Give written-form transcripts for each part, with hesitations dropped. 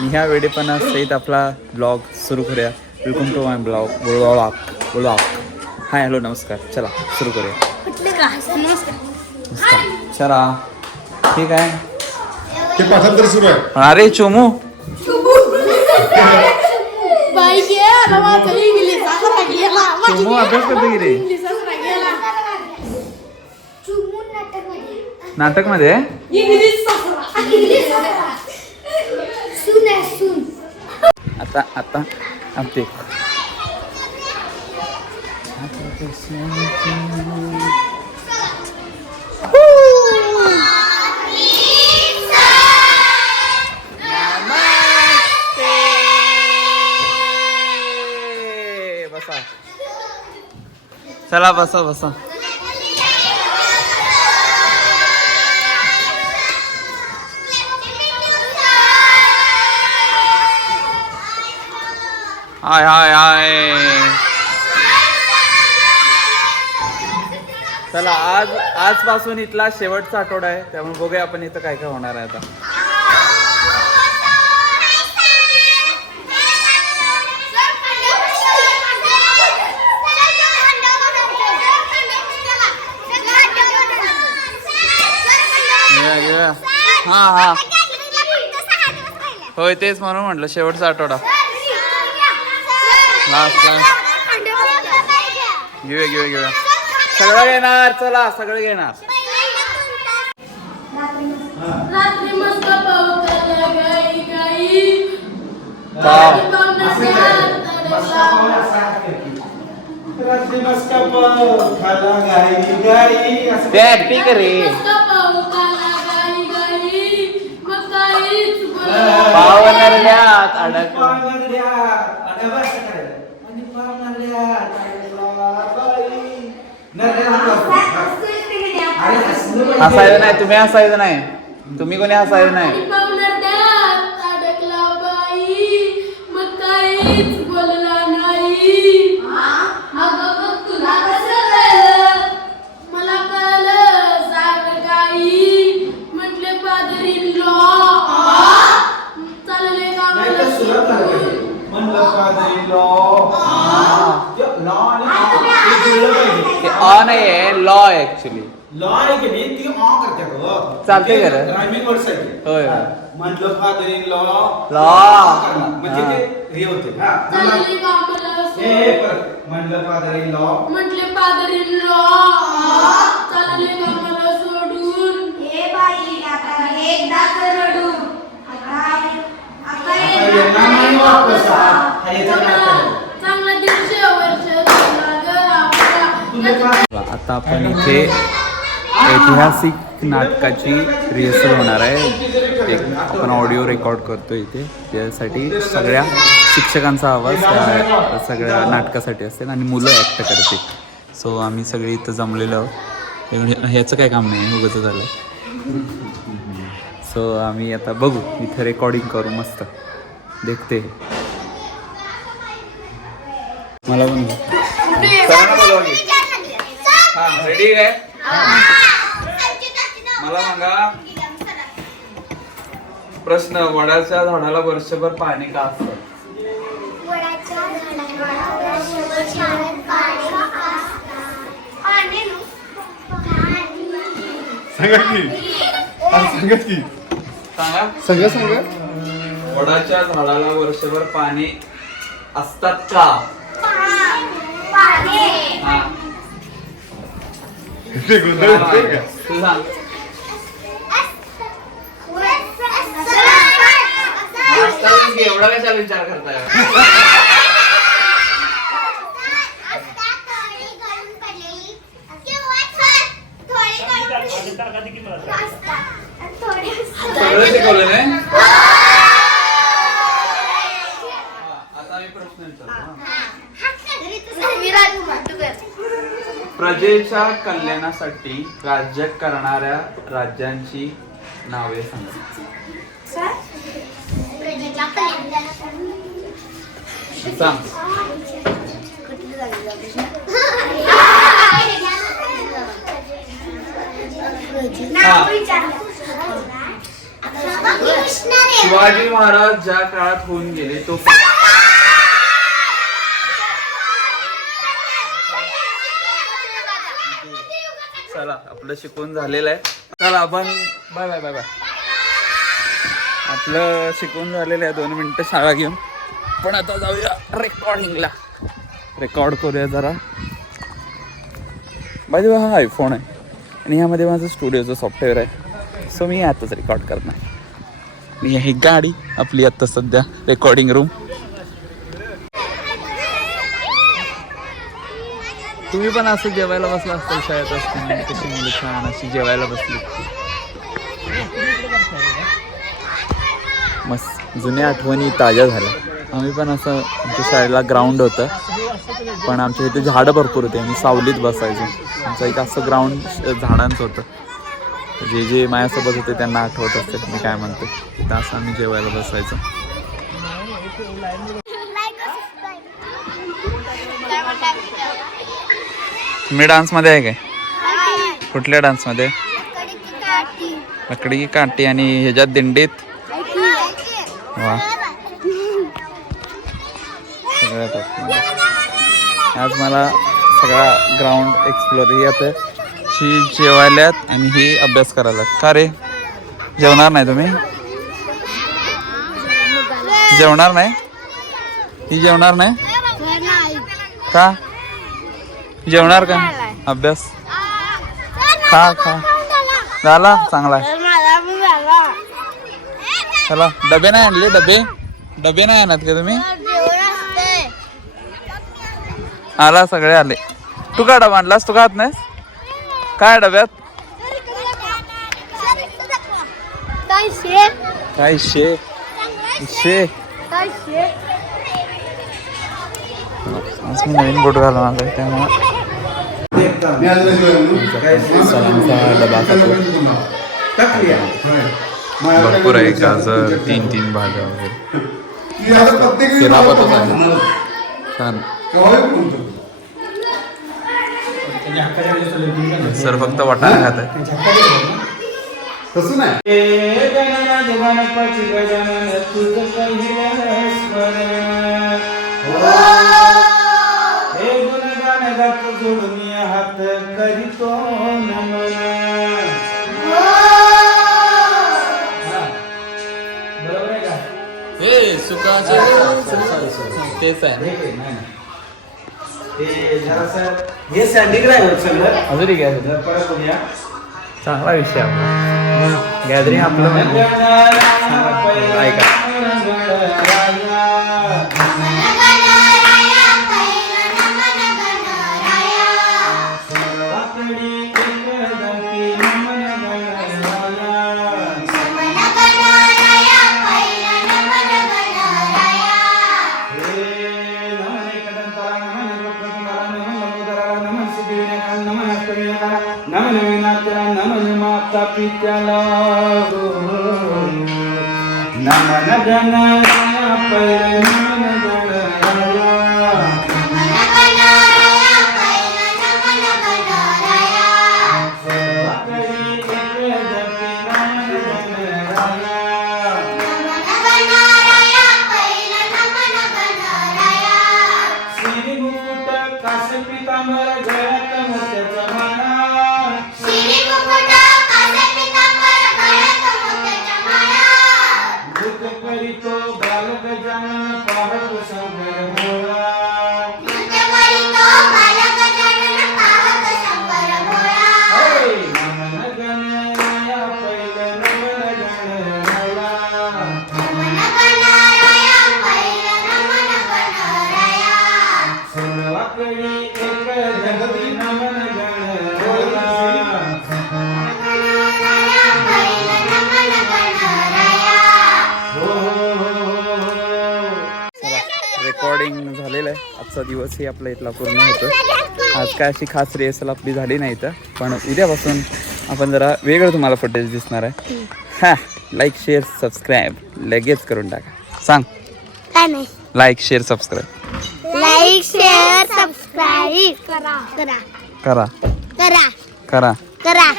मी ह्या वेडेपणासहित आपला ब्लॉग सुरू करूया. Welcome to my blog. Hi hello नमस्कार. चला सुरू करूया. नमस्कार. चला ठीक आहे. ते पाठांतर सुरू आहे. अरे चोमू चोमू अभ्यास करतो की रे. नाटक मध्ये आता आता आमचे बसा. चला बसा बसा. हाय हाय हाय. चला आजपासून इथला शेवटचा आठवडा आहे, त्यामुळे बघूया आपण इथं काय काय होणार आहे आता. हा हा होय तेच म्हणून म्हटलं शेवटचा आठवडा. घेऊया सगळं घेणार. चला सगळं घेणार. ते ऍक्टिंग रे. पावनल्यात हसायचं नाही. तुम्ही हसायचं नाही. तुम्ही कोणी हसायचं नाही. लॉ आहे ऍक्च्युली. लॉ आहे की नाही ती ऑ करते का चालते का रे? रायमिंग वर्ड्स आहे. होय म्हटलं फादर इन लॉ म्हणजे ते हे होते. हा हे परत म्हटलं फादर इन लॉ चालले का मला सोडून. हे बाई आता एकदा रडून आता आपण इथे ऐतिहासिक नाटकाची रिहर्सल होणार आहे. आपण ऑडिओ रेकॉर्ड करतो इथे. त्यासाठी सगळ्या शिक्षकांचा आवाज सगळ्या नाटकासाठी असेल आणि मुलं ॲक्ट करतील. सो आम्ही सगळे इथं जमलेलो आहोत. ह्याचं काय काम नाही, उगाच झालं. सो आम्ही आता बघू इथे रेकॉर्डिंग करू मस्त. देखते मला पण रेडी आहे. मला सांगा प्रश्न. वडाच्या झाडाला वर्षभर पाणी का असतं? सांगा. वडाच्या झाडाला वर्षभर पाणी असतात का? एवढा कशाला विचार करताय? सगळं शिकवलं नाही. आता मी प्रश्न विचारतो. प्रजेच्या कल्याणासाठी राज्य करणाऱ्या राज्यांची नावे सांगा. सांग. शिवाजी महाराज ज्या काळात होऊन गेले तो चला आपलं शिकवून झालेलं आहे. चला आपण बाय बाय बाय बाय. आपलं शिकवून झालेलं आहे 2 मिनिटं शाळा घेऊन. पण आता जाऊया रेकॉर्डिंगला. रेकॉर्ड करूया जरा. बाय हा आयफोन आहे आणि ह्यामध्ये माझं स्टुडिओचं सॉफ्टवेअर आहे. सो मी आताच रेकॉर्ड करणार. मी ही गाडी आपली आत्ता सध्या रेकॉर्डिंग रूम. तुम्ही पण असं जेवायला बसला असताल शाळेत असताना. कशी मुलं छान अशी जेवायला बसली. मस्त जुन्या आठवणी ताज्या झाल्या. आम्ही पण असं आमच्या शाळेला ग्राउंड होतं पण आमच्या इथे झाडं भरपूर होते. आम्ही सावलीत बसायचो. आमचं एक असं ग्राउंड झाडांचं होतं. जे जे माझ्यासोबत होते त्यांना आठवत असते मी काय म्हणते. तिथं असं आम्ही जेवायला बसायचो. तुम्ही डान्समध्ये आहे काय? कुठल्या डान्समध्ये? लकडी काठी आणि ह्याच्यात दिंडीत. वा सगळ्यात आज मला सगळा ग्राउंड एक्सप्लोर ही आता ही जेवायल्यात आणि ही अभ्यास करायला. का रे जेवणार नाही तुम्ही? जेवणार नाही? ही जेवणार नाही का? जेवणार का? अभ्यास खा खा झाला चांगला. चला डबे नाही आणले? डबे नाही आणत का तुम्ही? आला सगळे आले. तू का डबा आणलास? तू खात नाहीस काय डब्यात? काय शे शे आज मी नवीन बोट घालून आलोय त्यामुळे सरांचा डबा भरपूर आहे. गाजर 3 भाज्या वगैरे शिरापतच आहे छान. सर फक्त वाटाणे खात आहे. गणपती गजानन तुझं पहिलं स्मरण. हे गुणगान गात जोडून हात करीतो नमन. बरोबर आहे का? हे सुखाचे तेच आहे. हे सँडिंग आहे सगळं. अजून घ्या परत बघूया. चांगला विषय आपला गॅदरिंग आपलं म्हणजे ऐका. पित्याला नमन गणराया पै नमन गणराया. श्री मुकुट काश पितांबर गळ्यात मोत्याचा माळा. करीतो बाल गजानन पाहतो शंकर भोळा. नमन गणराया पहिलं नमन गणराया. सोनवाकडी एक जगती नमन गणराया. रेकॉर्डिंग झालेलं आहे. आजचा दिवसही आपला इथला पूर्ण होतो. आज काय अशी खास रिहर्सल आपली झाली नाही तर पण उद्यापासून आपण जरा वेगळं तुम्हाला फुटेज दिसणार आहे. हा लाईक शेअर सबस्क्राईब लगेच करून टाका. सांग काय नाही. Like share subscribe like share subscribe करा करा करा करा करा करा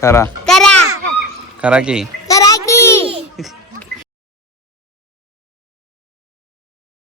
करा करा करा की